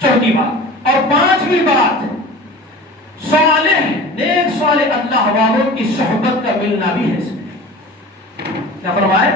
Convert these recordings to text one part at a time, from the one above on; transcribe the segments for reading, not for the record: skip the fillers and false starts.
چوتھی بات اور پانچویں بات، صالح نیک صالح اللہ والوں کی صحبت کا ملنا بھی ہے اس میں۔ کیا فرمائے؟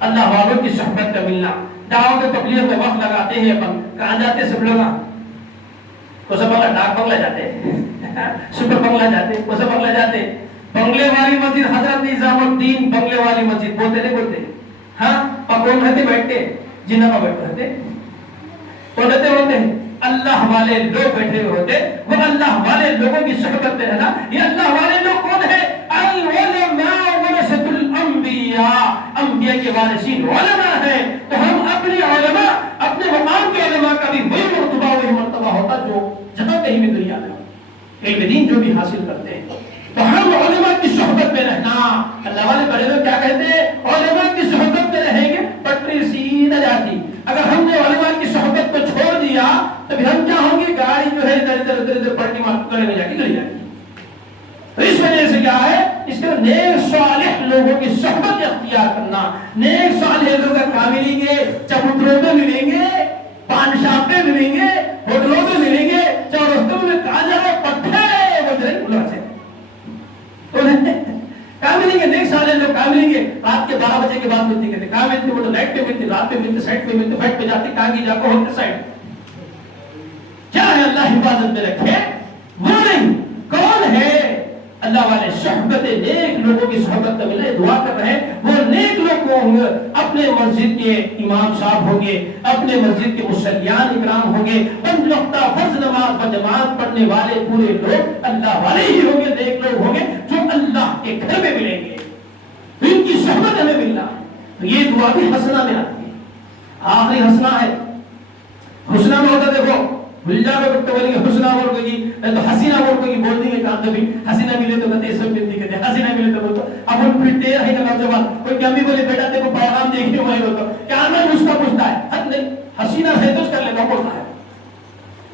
اللہ والوں کی صحبت کا ملنا۔ دعوت و تبلیغ میں وقت لگاتے ہیں اپن، کہاں جاتے سب لوگ؟ کوسا بنگلہ، ڈاک بنگلہ جاتے، سپر بنگلہ جاتے، کوسا بنگلہ جاتے، بنگلے والی مسجد حضرت نظام الدین بنگلے والی مسجد، بولتے نہیں بولتے؟ ہاں، اور کون رہتے بیٹھتے؟ جنہ میں بیٹھتے رہتے، کون رہتے ہوتے؟ اللہ والے لوگ بیٹھے ہوئے ہوتے۔ وہ اللہ والے لوگوں کی صحبت میں رہنا۔ یہ اللہ والے لوگ کون ہیں؟ العلماء ورثۃ الانبیاء، انبیاء کے وارثین علماء ہیں۔ تو ہم اپنے علماء، اپنے مقام کے علماء کا بھی وہی مرتبہ ہوتا جو جہاں کہیں بھی دنیا میں علم دین جو بھی حاصل کرتے ہیں۔ تو ہم علماء کی صحبت میں رہنا۔ اللہ والے بڑے لوگ کیا کہتے ہیں؟ علماء کی صحبت میں رہیں گے پٹری سیدھا جاتی۔ اگر ہم نے علماء کی صحبت کو چھوڑ دیا تو پھر ہم کیا ہوں گے؟ گاڑی جو ہے ادھر پلٹی مار گڑے میں جا کے گڑی جاتی ہے۔ تو اس وجہ سے کیا ہے؟ اس کے نیک صالح لوگوں کی صحبت اختیار کرنا۔ نیک صالح لوگ کہاں ملیں گے؟ چبوتروں میں ملیں گے، پان شاپ میں ملیں گے، ہوٹلوں میں ملیں گے، چورستوں میں کہاں جا رہے پٹھے بولتے ہیں کہاں ملیں گے؟ نیک صالح لوگ کہاں ملیں گے؟ رات کے 12 بجے کے بعد ملتے کہتے کہاں ملتے؟ وہ نائٹ پہ ملتے، رات پہ ملتے، سائٹ پہ ملتے، فائٹ پہ جاتے، کہاں کی جا کو ہوتے سائٹ۔ کیا ہے؟ اللہ حفاظت میں رکھے وہ نہیں، کون ہے؟ اللہ والے صحبت نیک لوگوں کی صحبت کا ملے۔ دعا کر رہے ہیں وہ نیک لوگ ہوں گے، اپنے مسجد کے امام صاحب ہوں گے، اپنے مسجد کے مصلیان اکرام ہوں گے، 5 وقتہ فرض نماز بجماعت پڑھنے والے پورے لوگ اللہ والے ہی ہوں گے، نیک لوگ ہوں گے جو اللہ کے گھر میں ملیں گے۔ ان کی صحبت ہمیں ملنا ہے۔ تو یہ دعا بھی حسنہ میں آتی ہے، آخری حسنہ ہے۔ حسنہ میں ہوتا دیکھو بلجا میں بکتے بولیں گے حسنہ بول گئی، تو حسینہ بول گئی، بول دیں گے کہاں بھی حسینہ ملے تو کہتے سب ملتی کہتے حسینہ ملے تو بولتا اب ان پھرتے رہے گا نوجوان، کوئی کیا بھی بولے بیٹا دیکھو پیغام دیکھنے وہی ہوتا کیا میں اس کا پوچھتا ہے حد نہیں، حسینہ ہے تو کر لے گا بولتا ہے۔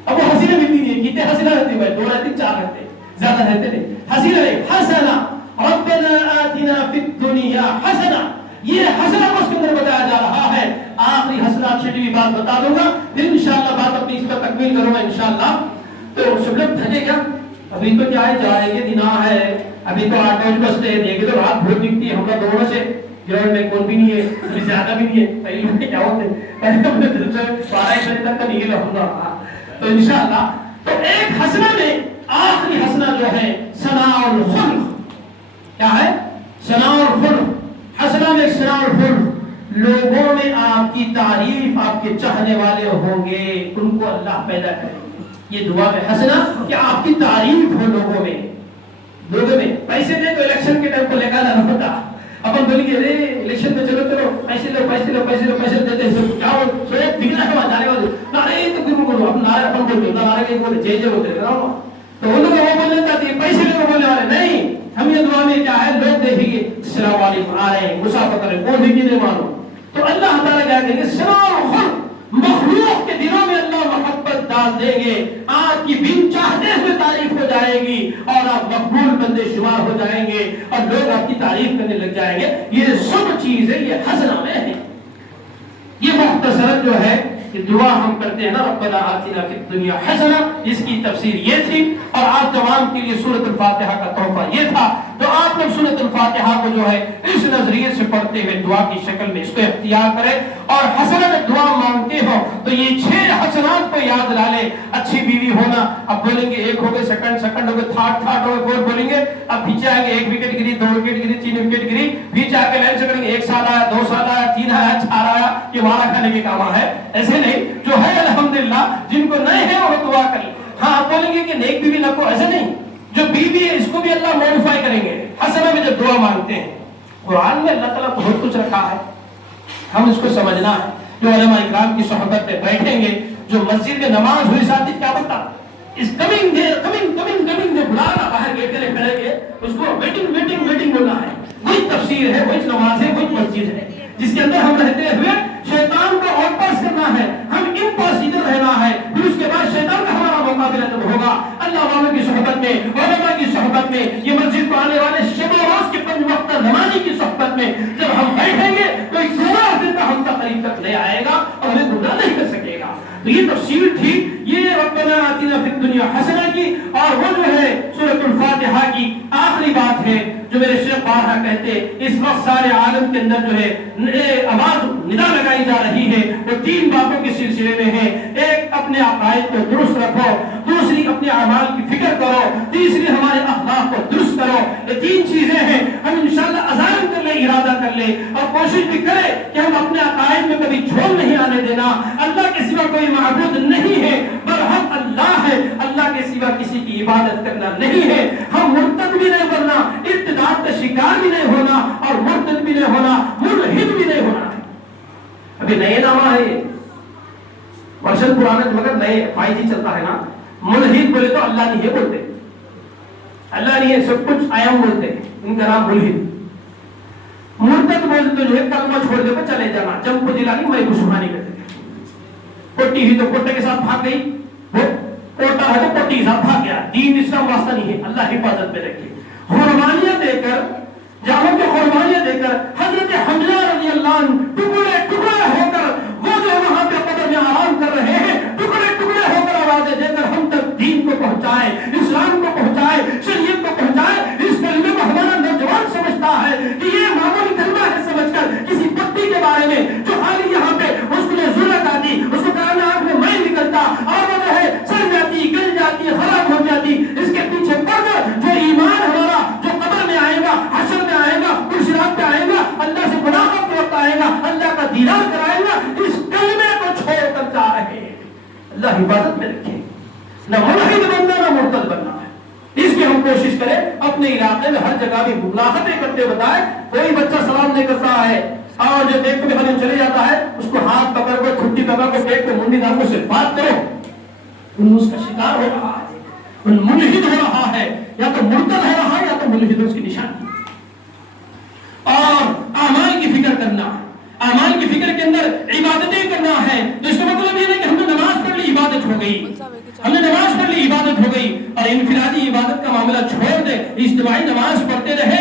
اب وہ حسینہ ملتی نہیں، کتنے حسینہ رہتے بھائی؟ 2 رہتے 4 رہتے، زیادہ رہتے نہیں۔ حسینہ رہے حسنہ ربنا آتنا فی الدنیا حسنہ، یہ حسنہ کو اس کے اندر بتایا جا رہا ہے۔ آخری حسنہ چھٹویں بات بتا دوں گا، پھر انشاءاللہ بات اپنی اس پر تکمیل کروں گا انشاءاللہ۔ تو سب لوگ تھکے کیا؟ ابھی تو کیا ہے جائے گے دن ہے، ابھی تو 8 بجے دیکھے تو رات بہت دکھتی ہے، ہم لوگ دونوں سے گراؤنڈ میں کون بھی نہیں ہے، کوئی زیادہ بھی نہیں ہے، پہلے لوگ کیا ہوتے ہیں پہلے تو 12 بجے تک کا نکل رہا۔ تو انشاءاللہ تو ایک حسنہ میں آخری حسنہ جو ہے ثناء الخلق، کیا ہے؟ ثناء الخلق۔ حسنہ میں ثناء الخلق، لوگوں میں آپ کی تعریف، آپ کے چاہنے والے ہوں گے، ان کو اللہ پیدا کرے گا۔ یہ دعا میں حسنہ کہ آپ کی تعریف ہو لوگوں میں۔ پیسے دے تو الیکشن کے ٹائم کو لے کر نہ ہوتا، اپن بولیں گے ارے الیکشن میں چلو پیسے لو دیتے ہیں، کیا ہو سوئے بگڑا ہے وہاں جانے والے نعرے تو کوئی بولو، اپن نعرے اپن بولتے ہیں، نعرے کے بولتے جے بولتے ہیں، تو ان لوگ وہ بولنے چاہتے ہیں پیسے لے بولنے والے نہیں۔ ہم یہ دعا میں کیا ہے؟ لوگ دیکھیں گے السلام علیکم آ رہے ہیں، مسافر کریں، کوئی بھی نہیں مانو تو اللہ تعالیٰ کیا کہیں گے؟ ثناء الخلق، مخلوق کے دلوں میں اللہ محبت ڈال دیں گے، آپ کی بن چاہتے ہوئے تعریف ہو جائے گی اور آپ مقبول بندے شمار ہو جائیں گے اور لوگ آپ کی تعریف کرنے لگ جائیں گے۔ یہ سب چیزیں یہ حسنہ میں ہے۔ یہ مختصر جو ہے کہ دعا ہم کرتے ہیں نا ربنا آتنا فی الدنیا حسنہ، اس کی تفسیر یہ تھی اور آپ تمام کے لیے سورۃ الفاتحہ کا تحفہ یہ تھا۔ تو آپ لوگ سورۃ الفاتحہ کو جو ہے اس نظریے سے پڑھتے ہوئے دعا کی شکل میں اس کو اختیار کریں، اور حسنہ میں دعا مانگتے ہو تو یہ 6 حسنات کو یاد لا لیں۔ اچھی بیوی ہونا، اب بولیں گے 1 ہو گئے، سیکنڈ ہو گئے، تھرڈ ہو گئے، 4 بولیں گے، اب پیچھے آئیں گے 1 وکٹ گری، 2 وکٹ گری، 3 وکٹ گری، پیچھے آ کے لائن سے کریں گے 1 سال آیا، 2 سال آیا، 3 آیا، 4 آیا، یہ مارا کھانے کے کام ہے۔ ایسے نہیں، جو ہے الحمدللہ، جن کو نہیں ہے وہ دعا کر لیں۔ ہاں آپ بولیں گے کہ نیک بیوی نہ کو، ایسے نہیں، جو بیوی ہے اس کو بھی اللہ موڈیفائی کریں گے۔ حسنہ میں جب دعا مانگتے ہیں، قرآن میں اللہ تعالیٰ بہت کچھ رکھا ہے، ہم اس کو سمجھنا ہے۔ جو علماء اکرام کی صحبت میں بیٹھیں گے، جو مسجد میں نماز ہوئی ساتھی کیا بتا اس کمنگ دے بلانا، باہر گیٹ کے لیے کھڑے گے، اس کو ویٹنگ بولنا ہے۔ وہی تفسیر ہے، وہی نماز ہے، وہی مسجد ہے جس کے اندر ہم رہتے ہوئے شیطان کو آؤٹ پاس کرنا ہے، ہم ان پاس ادھر رہنا ہے، پھر اس کے بعد شیطان کا ہمارا مقابلہ جب ہوگا اللہ والوں کی صحبت میں، علماء کی صحبت میں، یہ مسجد کو آنے والے شب و روز کے 5 وقت نمازی کی صحبت میں جب ہم بیٹھیں گے تو ایک گناہ دن کا ہم تک قریب تک نہیں آئے گا اور ہمیں گناہ نہیں کر سکے گا۔ تو یہ تفصیل تھی، یہ الدنیا حسنہ کی، اور وہ جو ہے سورۃ الفاتحہ کی آخری بات ہے جو میرے شیخ بارہا کہتے اس وقت سارے عالم کے اندر جو ہے آواز ندا لگائی جا رہی ہے، وہ تین باتوں کے سلسلے میں ہے۔ ایک، اپنے عقائد کو درست رکھو، دوسری اپنے اعمال کی فکر کرو، تیسری ہمارے اخلاق کو درست کرو۔ یہ تین چیزیں ہیں، ہم انشاءاللہ عزائم کر لیں، ارادہ کر لیں اور کوشش بھی کریں کہ ہم اپنے عقائد میں کبھی جھول نہیں آنے دینا۔ اللہ کے سوا کوئی معبود نہیں ہے، برحق اللہ ہے، اللہ کے سوا کسی کی عبادت کرنا نہیں ہے۔ ہم مرتد بھی نہیں بننا، ارتداد کا شکار بھی نہیں ہونا، اور مرتد بھی نہیں ہونا، ملحد بھی نہیں ہونا۔ ابھی نئے نامہ ہے، ورژن پرانے مگر نئے 5G چلتا ہے نا۔ ملحد بولے تو اللہ نہیں ہے بولتے، اللہ نہیں ہے، سب کچھ آیام بولتے ہیں، ان کا نام ملحد۔ مرتد بولتے تو جو ہے کلمہ چھوڑ دے کر چلے جانا، جب کو دلالی میں کو سبحانی کرتے پوٹی ہوئی تو پوٹے کے ساتھ بھاگ گئی، وہ پوٹا ہے تو پوٹی کے ساتھ بھاگ گیا۔ دین اسلام واسطہ نہیں ہے، اللہ حفاظت میں رکھے۔ قربانیاں دے کر، جاموں کی قربانیاں دے کر حضرت حمزہ رضی اللہ عنہ ٹکڑے ٹکڑے ہو کر وہ جو وہاں پہ قبر میں آرام کر رہے ہیں، ٹکڑے ٹکڑے ہو کر آوازیں دے کر ہم تک دین کو پہنچائے، اسلام کو پہنچائے، شریعت کو پہنچائے۔ اس کلمے کو ہمارا نوجوان سمجھتا ہے کہ یہ معمولی کلمہ ہے سمجھ کر کسی پتی کے بارے میں جو خالی یہاں پہ اس کو جو ضرورت آتی، اس کو کہا آنکھ میں میں نکلتا اور وہ جو ہے سڑ جاتی، گل جاتی، خراب ہو جاتی، اس کے پیچھے پڑ کر جو ایمان ہمارا جو قبر میں آئے گا، حشر میں آئے گا، پرصراط پہ آئے گا، اللہ سے ملاقات کے وقت آئے گا، اللہ کا دیدار کرائے گا، اس کلمے کو چھوڑ کر جا رہے ہیں۔ اللہ حفاظت میں رکھے، نہ ملحد بننا نہ مرتد بننا ہے۔ اس کی ہم کوشش کریں اپنے علاقے میں ہر جگہ بھی ملاقاتیں کرتے بتائیں۔ کوئی بچہ سلام نہیں کر رہا ہے اور جو دیکھ کے خالی چلے جاتا ہے، اس کو ہاتھ پکڑ کر چھٹی پکڑ کے پیٹ پہ منڈی ڈال سے بات کرو، اس کا شکار ہو رہا ہے، ملحد ہو رہا ہے، یا تو مرتد ہو رہا ہے یا تو ملحد اس کی نشانی۔ اور اعمال کی فکر کرنا، اعمال کی فکر کے اندر عبادتیں کرنا ہے، تو اس کا مطلب یہ نہیں کہ ہم نے نماز پڑھ لی عبادت ہو گئی، ہم نے نماز پڑھ لی عبادت ہو گئی، اور انفرادی عبادت کا معاملہ چھوڑ دے، اجتماعی نماز پڑھتے رہے